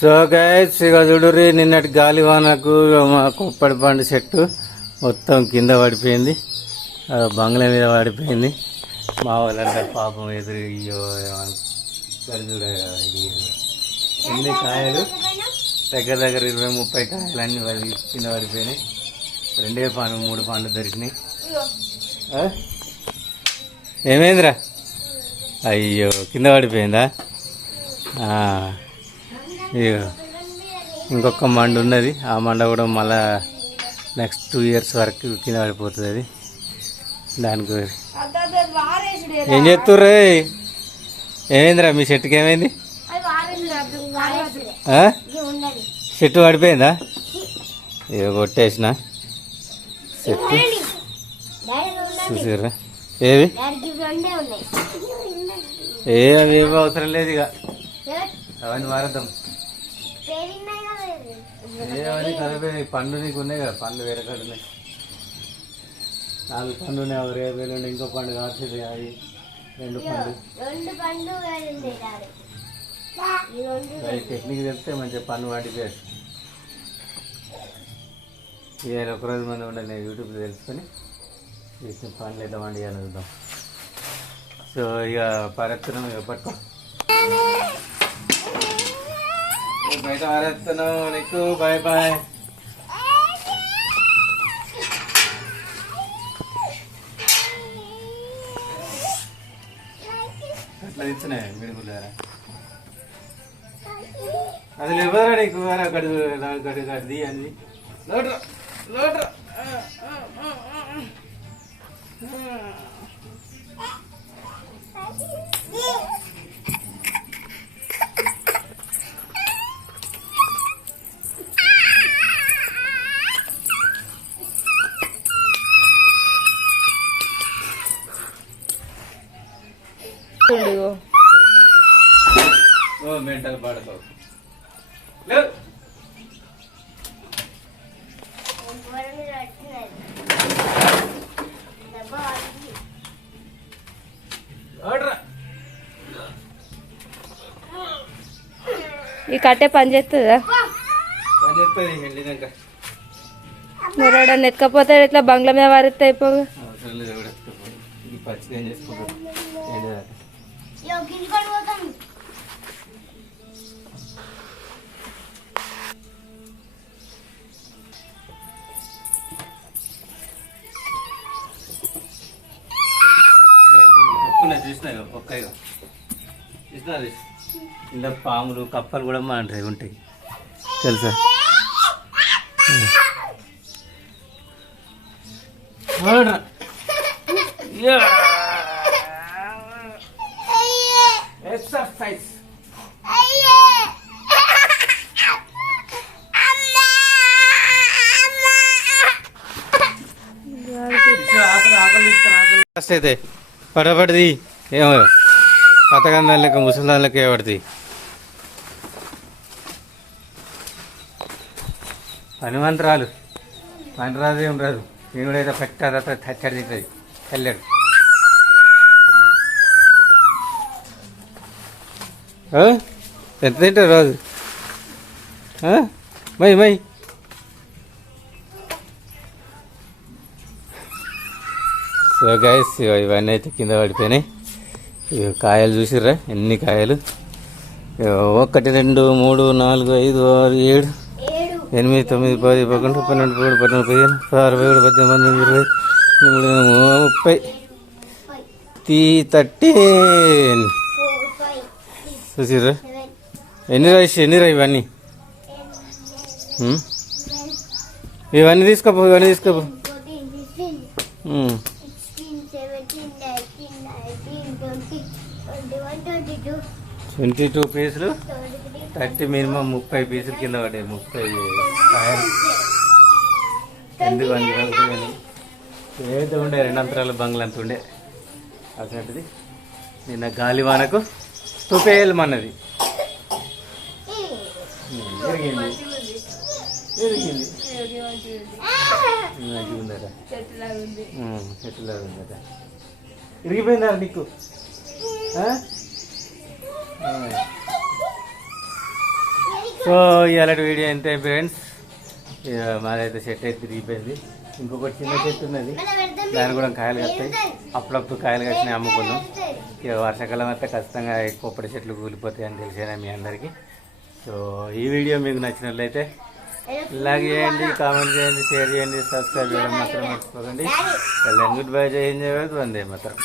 So guys ఇక చూడుర్రి నిన్నటి గాలివానకు మా కుప్పడి పండు చెట్టు మొత్తం కింద పడిపోయింది. బంగ్ల బంగ్లా మీద పడిపోయింది. మా వాళ్ళందరూ పాపం ఎదురు అయ్యో ఎన్ని కాయలు? దగ్గర దగ్గర ఇరవై ముప్పై కాయలు అన్ని పడి కింద పడిపోయినాయి. రెండే పండు మూడు పండ్లు దొరికినాయి. ఏమైందిరా? అయ్యో కింద పడిపోయిందా? ఇంకొక మండ ఉన్నది. ఆ మండ కూడా మళ్ళా నెక్స్ట్ టూ ఇయర్స్ వరకు కింద పడిపోతుంది అది. దానికి ఏం చేస్తుర్రే? ఏమైందిరా? మీ చెట్టుకి ఏమైంది? చెట్టు పడిపోయిందా? ఇక కొట్టేసిన. చెట్టు. చూసారా ఏవి? ఏ అవి ఏవి అవసరం లేదు ఇక. అవన్నీ మారద్దాం ఏ అవన్నీ కలిపి పండ్లు నీకు ఉన్నాయి కదా పండ్లు వేరే కాడ ఉన్నాయి. నాలుగు పండ్లు ఉన్నాయి అవి రేపు ఎల్లుండి ఇంకో పండు కావాల్సింది అవి రెండు పండ్లు రెండు పండు అవి టెక్నిక్ చెప్తే మంచిగా పన్ను వాటి చేస్తాం ఇవాళ ఒకరోజు మంది ఉండాలి నేను యూట్యూబ్లో తెలుసుకొని చేసిన పనులు ఎట్లా వండి చూద్దాం. సో ఇక పారేస్తున్నాం ఇక పట్టుకో. బయట ఆరేస్తున్నావు నీకు? బాయ్ బాయ్ అట్లా ఇచ్చినాయి మిడుగులు అది ఎవరా నీకు వారా అక్కడ అది అక్కడిది అన్ని లోట్రా లోట్రా లోట్రా ఈ కట్టే పని చేస్తుందా? మీరు ఎవడన్నా ఎత్తుకపోతే ఇట్లా బంగ్లా మీద వారితే అయిపోగా గిల్లుకొని పోతాం చూసినా ఇక చూసినా ఇందులో పాములు కప్పలు కూడా మా ఉంటాయి ఉంటాయి. తెలుసా? ఓడ్రా. యా. ఎక్సర్సైజ్ ఫస్ట్ అయితే పడబడిది ఏమో పథకందాలకి ముసలిదానికి పడుతుంది పనిమంతరాలు పని రాదు ఏం రాదు నేను కూడా ఏదో పెట్టారు తచ్చడి తింటుంది వెళ్ళాడు ఎంత తింటారు రోజు? మై మై. సో గైస్ ఇవన్నీ అయితే కింద పడిపోయినాయి. ఇవి కాయలు చూసిర్రా? ఎన్ని కాయలు? ఒకటి రెండు మూడు నాలుగు ఐదు ఆరు ఏడు ఏడు. ఎనిమిది తొమ్మిది పది పదకొండు పన్నెండు పదమూడు పద్నాలుగు పదిహేను పదహారు పదిహేడు పద్దెనిమిది పంతొమ్మిది ఇరవై ముప్పై తీ థర్టీన్. సిక్స్ చూసిర్రా? సెవెన్ ఎన్ని రైస్ ఎన్ని రా ఇవన్నీ? ఇవన్నీ తీసుకోపో ఇవన్నీ తీసుకోపో. ట్వంటీ టూ పీసులు థర్టీ మినిమం ముప్పై పీసులు కింద పడ్డాయి ముప్పై ఎందుకు ఏదైతే ఉండే రెండు అంతరాల బంగ్లా అంత ఉండే. అటువంటిది నిన్న గాలివానకు తుపేయమన్నది జరిగింది జరిగింది మంచిగా ఉందట ఉం, చెట్టులాగా ఉందట ఇరిగిపోయిందా నీకు. సో ఇవాళ వీడియో ఎంత ఫ్రెండ్స్ మాదైతే సెట్ అయితే తిరిగిపోయింది ఇంకొకటి చిన్న చెట్టు ఉన్నది దాని కూడా కాయలు కస్తాయి అప్పుడప్పుడు కాయలు కట్టినాయి అమ్ముకున్నాం ఇక వర్షాకాలం అయితే ఖచ్చితంగా కొబ్బరి చెట్లు కూలిపోతాయి అని తెలిసేనా మీ అందరికీ. సో ఈ వీడియో మీకు నచ్చినట్లయితే లైక్ చేయండి కామెంట్ చేయండి షేర్ చేయండి సబ్స్క్రైబ్ చేయడం మాత్రం మర్చిపోకండి. గుడ్ బై చేయండి వందే మాత్రం.